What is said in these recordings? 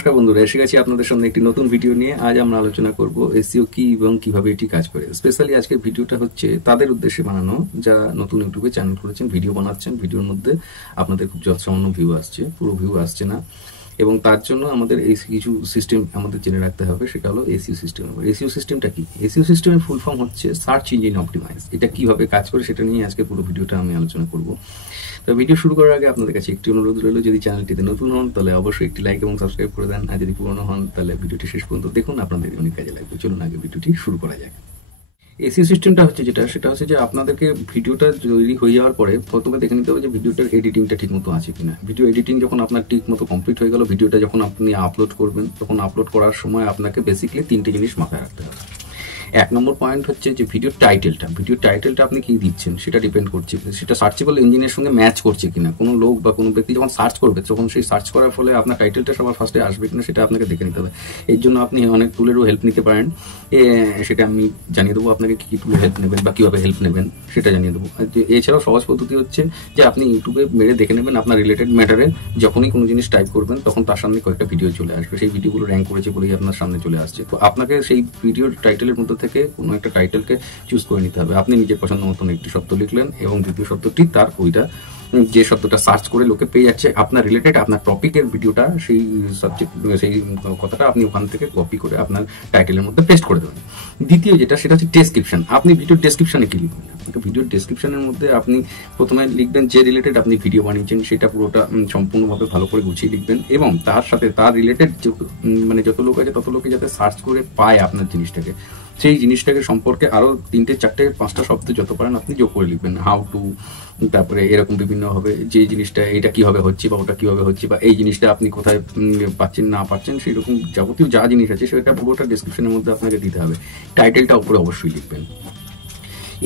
নমস্কার বন্ধুরা, এসে গেছি আপনাদের সামনে একটি নতুন ভিডিও নিয়ে। আজ আমরা আলোচনা করব এসইও কি এবং কিভাবে এটি কাজ করে। স্পেশালি আজকের ভিডিওটা হচ্ছে তাদের উদ্দেশ্যে বানানো যারা নতুন ইউটিউবে চ্যানেল করেছেন, ভিডিও বানাচ্ছেন, ভিডিওর মধ্যে আপনাদের খুব যৎসামান্য ভিউ আসছে, পুরো ভিউ আসছে না, এবং তার জন্য আমাদের এই কিছু সিস্টেম আমাদের জেনে রাখতে হবে। সেটা হলো এসইও সিস্টেম। এসইও সিস্টেমটা কি? এসইও সিস্টেমের ফুল ফর্ম হচ্ছে সার্চ ইঞ্জিন অপটিমাইজ। এটা কিভাবে কাজ করে সেটা নিয়ে আজকে পুরো ভিডিওটা আমি আলোচনা করব। তো ভিডিও শুরু করার আগে আপনাদের কাছে একটি অনুরোধ রইল, যদি চ্যানেলটিতে নতুন হন তাহলে অবশ্যই একটি লাইক এবং সাবস্ক্রাইব করে দেন, আর যদি পুরনো হন তাহলে ভিডিওটি শেষ পর্যন্ত দেখুন, আপনাদের অনেক কাজে লাগবে। চলুন আগে ভিডিওটি শুরু করা যাক। এসইও সিস্টেমটা হচ্ছে সেটা হচ্ছে যে আপনাদেরকে ভিডিওটা তৈরি হয়ে যাওয়ার পরে প্রথমে দেখে নিতে হবে যে ভিডিওটার এডিটিংটা ঠিক মতো আছে কিনা। ভিডিও এডিটিং যখন আপনার ঠিক মতো কমপ্লিট হয়ে গেল, ভিডিওটা যখন আপনি আপলোড করবেন, তখন আপলোড করার সময় আপনাকে বেসিক্যালি তিনটে জিনিস মাথায় রাখতে হবে। এক নম্বর পয়েন্ট হচ্ছে যে ভিডিও টাইটেলটা আপনি কি দিচ্ছেন সেটা ডিপেন্ড করছে, সেটা সার্চেবল ইঞ্জিনের সঙ্গে ম্যাচ করছে কিনা। কোনো লোক বা কোনো ব্যক্তি যখন সার্চ করবে তখন সেই সার্চ করার ফলে আপনার টাইটেলটা সবার ফার্স্টে আসবে কিনা সেটা আপনাকে দেখে নিতে হবে। এর জন্য আপনি অনেক টুলেরও হেল্প নিতে পারেন, সেটা আমি জানিয়ে দেবো আপনাকে কী টুলের হেল্প নেবেন বা কীভাবে হেল্প নেবেন সেটা জানিয়ে দেবো। এছাড়াও সহজ পদ্ধতি হচ্ছে যে আপনি ইউটিউবে মেরে দেখে নেবেন আপনার রিলেটেড ম্যাটারে যখনই কোনো জিনিস টাইপ করবেন তখন তার সামনে কয়েকটা ভিডিও চলে আসবে, সেই ভিডিওগুলো র্যাঙ্ক করেছে বলেই আপনার সামনে চলে আসছে। তো আপনাকে সেই ভিডিওর টাইটেলের মধ্যে থেকে কোনো একটা টাইটেলকে চুজ করে নিতে হবে। আপনি নিজের পছন্দ মতন একটি শব্দ লিখলেন এবং দ্বিতীয় শব্দটি তার ওইটা যে শব্দটা সার্চ করে লোকে পেয়ে যাচ্ছে আপনার রিলেটেড, আপনার টপিকের ভিডিওটা, সেই সাবজেক্ট, সেই কথাটা আপনি ওখান থেকে কপি করে আপনার টাইটেলের মধ্যে পেস্ট করে দেবেন। দ্বিতীয় যেটা সেটা হচ্ছে ডেসক্রিপশন। আপনি ভিডিওর ডেসক্রিপশনে কি লিখবেন? আপনাকে ভিডিওর ডেসক্রিপশনের মধ্যে আপনি প্রথমে লিখবেন যে রিলেটেড আপনি ভিডিও বানিয়েছেন সেটা পুরোটা সম্পূর্ণভাবে ভালো করে গুছিয়ে লিখবেন, এবং তার সাথে তার রিলেটেড মানে যত লোক আছে তত লোকে যাতে সার্চ করে পায় আপনার জিনিসটাকে, সেই জিনিসটাকে সম্পর্কে আরো 3, 4, 5টা শব্দ যত পারেন আপনি যোগ করে লিখবেন। হাউ টু, তারপরে এরকম বিভিন্ন হবে যে জিনিসটা এটা কিভাবে হচ্ছে বা ওটা কিভাবে হচ্ছে, বা এই জিনিসটা আপনি কোথায় পাচ্ছেন না পাচ্ছেন, সেই রকম যাবতীয় যা জিনিস আছে সেটা পুরোটা ডেসক্রিপশনের মধ্যে আপনাকে দিতে হবে। টাইটেলটা উপরে অবশ্যই লিখবেন।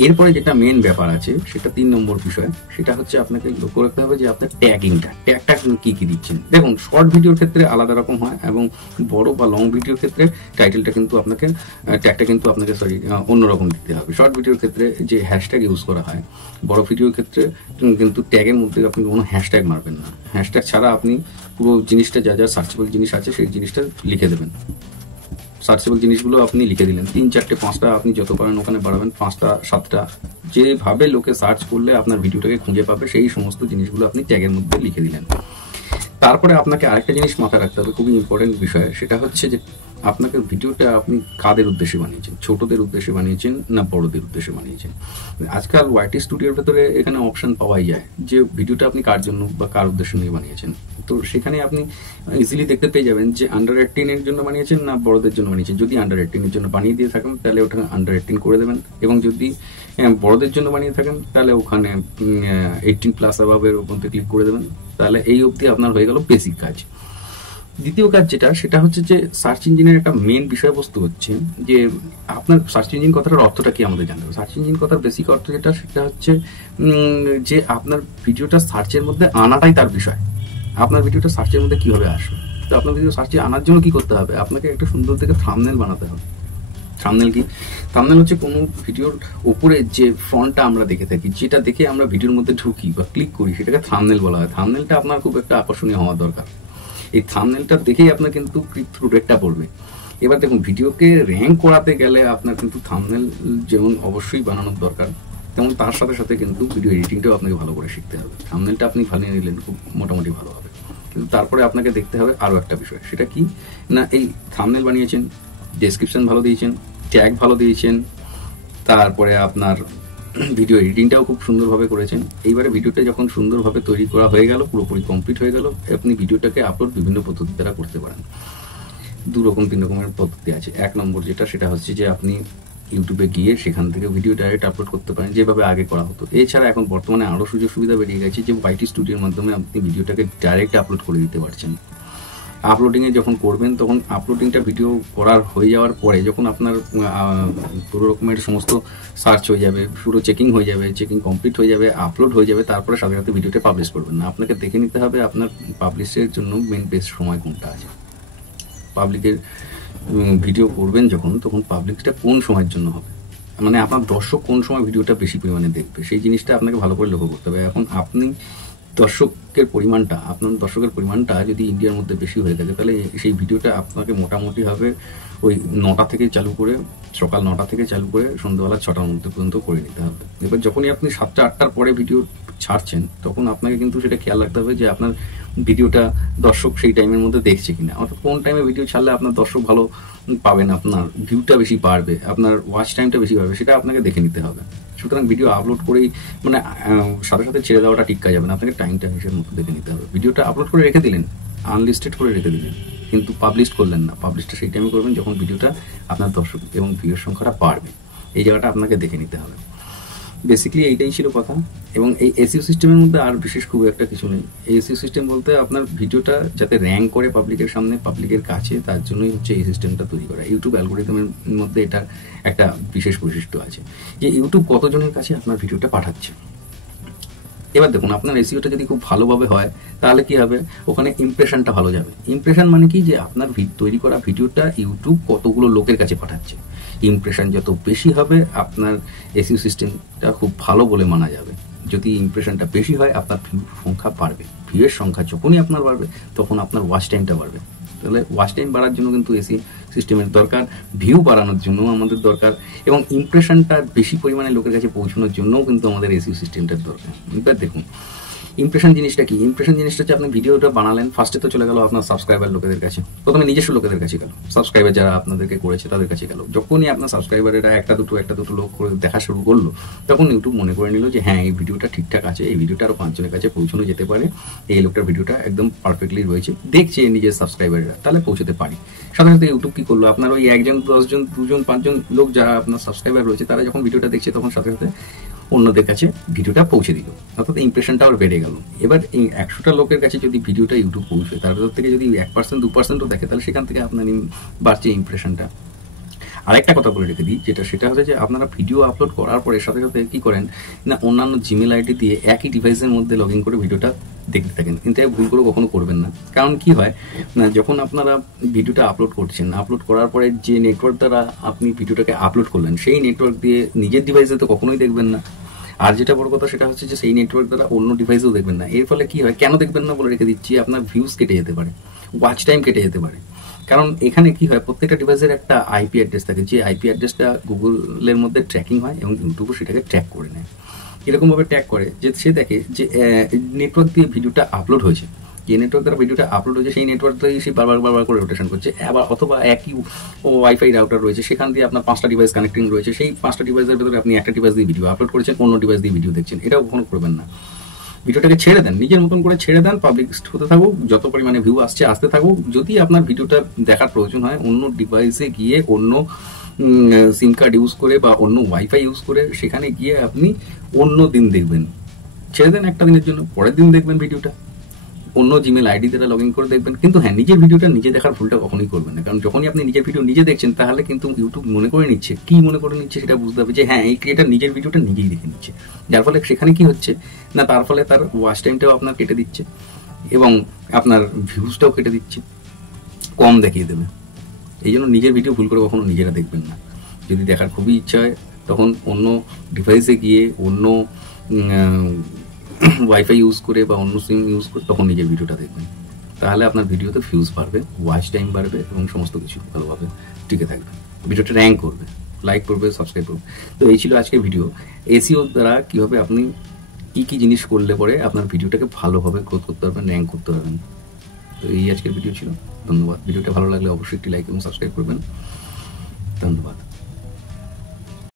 এরপরে যেটা মেন ব্যাপার আছে সেটা 3 নম্বর বিষয়, সেটা হচ্ছে আপনাকে লক্ষ্য রাখতে হবে যে আপনার ট্যাগটা কি কি দিচ্ছেন। দেখুন, শর্ট ভিডিওর ক্ষেত্রে আলাদা রকম হয় এবং বড় বা লং ভিডিওর ক্ষেত্রে ট্যাগটা কিন্তু আপনাকে অন্যরকম দিতে হবে। শর্ট ভিডিওর ক্ষেত্রে যে হ্যাশট্যাগ ইউজ করা হয়, বড় ভিডিওর ক্ষেত্রে কিন্তু ট্যাগের মধ্যে আপনি কোনো হ্যাশট্যাগ মারবেন না। হ্যাশট্যাগ ছাড়া আপনি পুরো জিনিসটা যা যা সার্চেবল জিনিস আছে সেই জিনিসটা লিখে দেবেন। সার্চেবল জিনিসগুলো আপনি লিখে দিলেন, 3, 4, 5টা আপনি যত পারেন ওখানে বাড়াবেন, 5টা 7টা, যেভাবে লোকে সার্চ করলে আপনার ভিডিওটাকে খুঁজে পাবে সেই সমস্ত জিনিসগুলো আপনি ট্যাগের মধ্যে লিখে দিলেন। তারপরে আপনাকে আরেকটা জিনিস মাথায় রাখতে হবে, খুবই ইম্পর্টেন্ট বিষয়, সেটা হচ্ছে যে আপনাকে ভিডিওটা আপনি কাদের উদ্দেশ্যে বানিয়েছেন, ছোটদের উদ্দেশ্যে বানিয়েছেন না বড়দের উদ্দেশ্যে বানিয়েছেন। আজকাল ওয়াইটি স্টুডিওর ভেতরে এখানে অপশন পাওয়াই যায় যে ভিডিওটা আপনি কার জন্য বা কার উদ্দেশ্যে নিয়ে বানিয়েছেন। তো সেখানে আপনি ইজিলি দেখতে পেয়ে যাবেন যে আন্ডার 18 জন্য বানিয়েছেন না বড়দের জন্য বানিয়েছেন। যদি আন্ডার 18 জন্য বানিয়ে দিয়ে থাকেন তাহলে ওটা আন্ডার 18 করে দেবেন, এবং যদি বড়দের জন্য বানিয়ে থাকেন তাহলে ওখানে 18+ অ্যাবাভের মধ্যে ক্লিক করে দেবেন। তাহলে এই অবধি আপনার হয়ে গেল বেসিক কাজ। দ্বিতীয় কাজ সেটা হচ্ছে যে সার্চ ইঞ্জিনের একটা মেন বিষয়বস্তু হচ্ছে যে আপনার সার্চ ইঞ্জিন কথাটার অর্থটা কি আমাদের জানতে হবে। সার্চ ইঞ্জিন কথার বেসিক অর্থ সেটা হচ্ছে যে আপনার ভিডিওটা সার্চের মধ্যে আনাটাই তার বিষয়। আপনার ভিডিওটা সার্চের মধ্যে কিভাবে আসবে, তো আপনার ভিডিও সার্চে আনার জন্য কি করতে হবে? আপনাকে একটা সুন্দর থেকে থাম্বনেল বানাতে হবে। থাম্বনেল হচ্ছে কোনো ভিডিওর উপরে যে ফন্টটা আমরা দেখে থাকি, যেটা দেখে আমরা ভিডিওর মধ্যে ঢুকি বা ক্লিক করি, সেটাকে থাম্বনেল বলা হয়। থাম্বনেলটা আপনার খুব একটা আকর্ষণীয় হওয়া দরকার। এই থাম্বনেলটা দেখেই আপনার কিন্তু ক্লিক থ্রু রেটটা পড়বে। এবার দেখুন, ভিডিওকে র্যাঙ্ক করাতে গেলে আপনার কিন্তু থাম্বনেল যেমন অবশ্যই বানানোর দরকার, তেমন তার সাথে সাথে কিন্তু ভিডিও এডিটিংটাও আপনাকে ভালো করে শিখতে হবে। থাম্বনেলটা আপনি বানিয়ে নিলেন, খুব মোটামুটি ভালো হবে, কিন্তু তারপরে আপনাকে দেখতে হবে আরও একটা বিষয়, সেটা কি না, এই থাম্বনেল বানিয়েছেন, ডেসক্রিপশন ভালো দিয়েছেন, ট্যাগ ভালো দিয়েছেন, তারপরে আপনার ভিডিও এডিটিংটাও খুব সুন্দরভাবে করেছেন। এইবারে ভিডিওটা যখন সুন্দরভাবে তৈরি করা হয়ে গেল, পুরোপুরি কমপ্লিট হয়ে গেল, আপনি ভিডিওটাকে আপলোড বিভিন্ন পদ্ধতি দ্বারা করতে পারেন। 3 রকমের পদ্ধতি আছে। 1 নম্বর সেটা হচ্ছে যে আপনি ইউটিউবে গিয়ে সেখান থেকে ভিডিও ডাইরেক্ট আপলোড করতে পারেন, যেভাবে আগে করা হতো। এছাড়া এখন বর্তমানে আরও সুযোগ সুবিধা বেরিয়ে গেছে যে ওয়াইটি স্টুডিওর মাধ্যমে আপনি ভিডিওটাকে ডাইরেক্ট আপলোড করে দিতে পারছেন। আপলোডিংয়ে যখন করবেন তখন আপলোডিংটা ভিডিও করার হয়ে যাওয়ার পরে যখন আপনার পুরো রকমের সমস্ত সার্চ হয়ে যাবে, পুরো চেকিং হয়ে যাবে, চেকিং কমপ্লিট হয়ে যাবে, আপলোড হয়ে যাবে, তারপরে সাথে সাথে ভিডিওটা পাবলিশ করবেন না। আপনাকে দেখে নিতে হবে আপনার পাবলিশের জন্য মেন বেস্ট সময় কোনটা আছে। পাবলিকের ভিডিও করবেন যখন, তখন পাবলিকটা কোন সময়ের জন্য হবে, মানে আপনার দর্শক কোন সময় ভিডিওটা বেশি পরিমাণে দেখবে, সেই জিনিসটা আপনাকে ভালো করে লক্ষ্য করতে হবে। এখন আপনি দর্শকের পরিমাণটা যদি ইন্ডিয়ার মধ্যে বেশি হয়ে থাকে, তাহলে সেই ভিডিওটা আপনাকে মোটামুটি হবে ওই 9টা থেকে চালু করে, সকাল 9টা থেকে চালু করে সন্ধ্যাবেলা 6টার মধ্যে পর্যন্ত করে নিতে হবে। এবার যখনই আপনি 7টা 8টার পরে ভিডিও ছাড়ছেন, তখন আপনাকে কিন্তু সেটা খেয়াল রাখতে হবে যে আপনার ভিডিওটা দর্শক সেই টাইমের মধ্যে দেখছে কিনা, অর্থাৎ কোন টাইমে ভিডিও ছাড়লে আপনার দর্শক ভালো পাবেন, আপনার ভিউটা বেশি বাড়বে, আপনার ওয়াচ টাইমটা বেশি বাড়বে, সেটা আপনাকে দেখে নিতে হবে। সুতরাং ভিডিও আপলোড করেই মানে সাথে সাথে ছেড়ে দেওয়াটা ঠিক কাজ হবে না, আপনাকে টাইমটা হিসেবে মতো দেখে নিতে হবে। ভিডিওটা আপলোড করে রেখে দিলেন, আনলিস্টেড করে রেখে দিলেন, কিন্তু পাবলিশ করলেন না। পাবলিশটা সেই টাইমে করবেন যখন ভিডিওটা আপনার দর্শক এবং ভিউর সংখ্যাটা বাড়বে। এই জায়গাটা আপনাকে দেখে নিতে হবে। বেসিক্যালি এইটাই ছিল কথা। এবং এই এসইও সিস্টেমের মধ্যে আর বিশেষ খুব একটা কিছু নেই। এই এসইও সিস্টেম বলতে আপনার ভিডিওটা যাতে র্যাঙ্ক করে পাবলিকের সামনে, পাবলিকের কাছে, তার জন্যই হচ্ছে এই সিস্টেমটা তৈরি করা। ইউটিউব অ্যালগোরিদমের মধ্যে এটার একটা বিশেষ বৈশিষ্ট্য আছে যে ইউটিউব কতজনের কাছে আপনার ভিডিওটা পাঠাচ্ছে। এবার দেখুন, আপনার এসইওটা যদি খুব ভালোভাবে হয়, তাহলে কি হবে, ওখানে ইমপ্রেশনটা ভালো যাবে। ইমপ্রেশন মানে কি, যে আপনার তৈরি করা ভিডিওটা ইউটিউব কতগুলো লোকের কাছে পাঠাচ্ছে। ইমপ্রেশন যত বেশি হবে, আপনার এসইও সিস্টেমটা খুব ভালো বলে মানা যাবে। যদি ইমপ্রেশনটা বেশি হয়, আপনার ভিউ সংখ্যা বাড়বে। ভিউয়ের সংখ্যা যখনই আপনার বাড়বে, তখন আপনার ওয়াচ টাইমটা বাড়বে। তাহলে ওয়াচ টাইম বাড়ার জন্য কিন্তু এসি সিস্টেমের দরকার, ভিউ বাড়ানোর জন্য আমাদের দরকার, এবং ইমপ্রেশনটা বেশি পরিমাণে লোকের কাছে পৌঁছানোর জন্যও কিন্তু আমাদের এসি সিস্টেমটার দরকার। এবার দেখুন, ইমপ্রেশন জিনিসটা কি? ইমপ্রেশন জিনিসটা হচ্ছে আপনি ভিডিওটা বানালেন, ফার্স্টে তো চলে গেল আপনার সাবস্ক্রাইবার লোকেদের কাছে, প্রথমে নিজস্ব লোকেদের কাছে গেল, সাবস্ক্রাইবার যারা আপনাদেরকে করেছে তাদের কাছে গেল। যখনই আপনার সাবস্ক্রাইবারেরা একটা দুটো লোক করে দেখা শুরু করলো, তখন ইউটিউব মনে করে নিল যে হ্যাঁ, এই ভিডিওটা ঠিকঠাক আছে, এই ভিডিওটা আরো 5 জনের কাছে পৌঁছানো যেতে পারে, এই লোকটার ভিডিওটা একদম পারফেক্টলি রয়েছে, দেখছে নিজের সাবস্ক্রাইবাররা, তাহলে পৌঁছতে পারি। সাথে সাথে ইউটিউব কি করলো, আপনার ওই 1 জন 10 জন 2 জন 5 জন লোক যারা আপনার সাবস্ক্রাইবার রয়েছে, তারা যখন ভিডিওটা দেখছে, তখন সাথে সাথে অন্যদের কাছে ভিডিওটা পৌঁছে দিল, অর্থাৎ ইমপ্রেশনটা আবার বেড়ে গেল। এবার এই 100টা লোকের কাছে যদি ভিডিওটা ইউটিউব পৌঁছয়, তার ভেতর থেকে যদি 1% 2%ও দেখে, তাহলে সেখান থেকে আপনার বাড়ছে ইমপ্রেশনটা। আরেকটা কথা বলে রেখে দিই, সেটা হচ্ছে যে আপনারা ভিডিও আপলোড করার পরে সাথে সাথে কি করেন না, অন্যান্য জিমেল আইডি দিয়ে একই ডিভাইসের মধ্যে লগ ইন করে ভিডিওটা দেখতে থাকেন, কিন্তু ভুল করে কখনো করবেন না। কারণ কি হয় না, যখন আপনারা ভিডিওটা আপলোড করছেন, আপলোড করার পরে যে নেটওয়ার্ক দ্বারা আপনি ভিডিওটাকে আপলোড করলেন, সেই নেটওয়ার্ক দিয়ে নিজের ডিভাইসে তো কখনোই দেখবেন না। আর যেটা বড় কথা, সেটা হচ্ছে যে সেই নেটওয়ার্ক দ্বারা অন্য ডিভাইসেও দেখবেন না। এর ফলে কি হয়, কেন দেখবেন না বলে রেখে দিচ্ছি, আপনার ভিউজ কেটে যেতে পারে, ওয়াচ টাইম কেটে যেতে পারে। কারণ এখানে কি হয়, প্রত্যেকটা ডিভাইসের একটা আইপি অ্যাড্রেস থাকে, যে আইপি অ্যাড্রেসটা গুগলের মধ্যে ট্র্যাকিং হয় এবং ইউটিউবও সেটাকে ট্র্যাক করে নেয়। এরকমভাবে ট্র্যাক করে যে সে দেখে যে নেটওয়ার্ক দিয়ে ভিডিওটা আপলোড হয়েছে, যে নেটওয়ার্ক দ্বারা ভিডিওটা আপলোড হয়েছে, সেই নেটওয়ার্কটাই সে বারবার করে রোটেশন করছে। আবার অথবা একই ওয়াইফাই রাউটার রয়েছে, সেখান দিয়ে আপনার 5টা ডিভাইস কানেক্টিং রয়েছে, সেই 5টা ডিভাইসের ভিতরে আপনি একটা ডিভাইস দিয়ে ভিডিও আপলোড করেছেন, অন্য ডিভাইস দিয়ে ভিডিও দেখছেন। এটাও কখনো করবেন না। ভিডিওটাকে ছেড়ে দেন, নিজের মতন করে ছেড়ে দেন, পাবলিক হতে থাকুক, যত পরিমাণে ভিউ আসতে থাকুক। যদি আপনার ভিডিওটা দেখার প্রয়োজন হয়, অন্য ডিভাইসে গিয়ে, অন্য সিম কার্ড ইউজ করে বা অন্য ওয়াইফাই ইউজ করে, সেখানে গিয়ে আপনি অন্য দিন দেখবেন। ছেড়ে দেন একটা দিনের জন্য, পরের দিন দেখবেন ভিডিওটা, অন্য জিমেল আইডি দ্বারা লগ ইন করে দেখবেন। কিন্তু হ্যাঁ, নিজের ভিডিওটা নিজে দেখার ভুলটা কখনোই করবেন না। কারণ যখনই আপনি নিজের ভিডিও নিজে দেখছেন, তাহলে কিন্তু ইউটিউব মনে করে নিচ্ছে, কি মনে করে নিচ্ছে সেটা বুঝতে হবে যে হ্যাঁ, এই ক্রিয়েটার নিজের ভিডিওটা নিজেই দেখে নিচ্ছে। যার ফলে সেখানে কি হচ্ছে না, তার ফলে তার ওয়াচ টাইমটাও আপনার কেটে দিচ্ছে এবং আপনার ভিউজটাও কেটে দিচ্ছে, কম দেখিয়ে দেবে। এই জন্য নিজের ভিডিও ভুল করে কখনো নিজেরা দেখবেন না। যদি দেখার খুবই ইচ্ছা হয়, তখন অন্য ডিভাইসে গিয়ে, অন্য ওয়াইফাই ইউজ করে বা অন্য সিম ইউজ করে তখন নিজের ভিডিওটা দেখবেন। তাহলে আপনার ভিডিওতে ভিউজ বাড়বে, ওয়াচ টাইম বাড়বে এবং সমস্ত কিছু ভালোভাবে টিকে থাকবে। ভিডিওটা র্যাঙ্ক করবে, লাইক করবে, সাবস্ক্রাইব করবে। তো এই ছিল আজকের ভিডিও, এসইও দ্বারা কীভাবে আপনি কী জিনিস করলে পরে আপনার ভিডিওটাকে ভালোভাবে গ্রোথ করতে পারবেন, র্যাঙ্ক করতে পারবেন। তো এই আজকের ভিডিও ছিল। ধন্যবাদ। ভিডিওটা ভালো লাগলে অবশ্যই একটি লাইক এবং সাবস্ক্রাইব করবেন। ধন্যবাদ।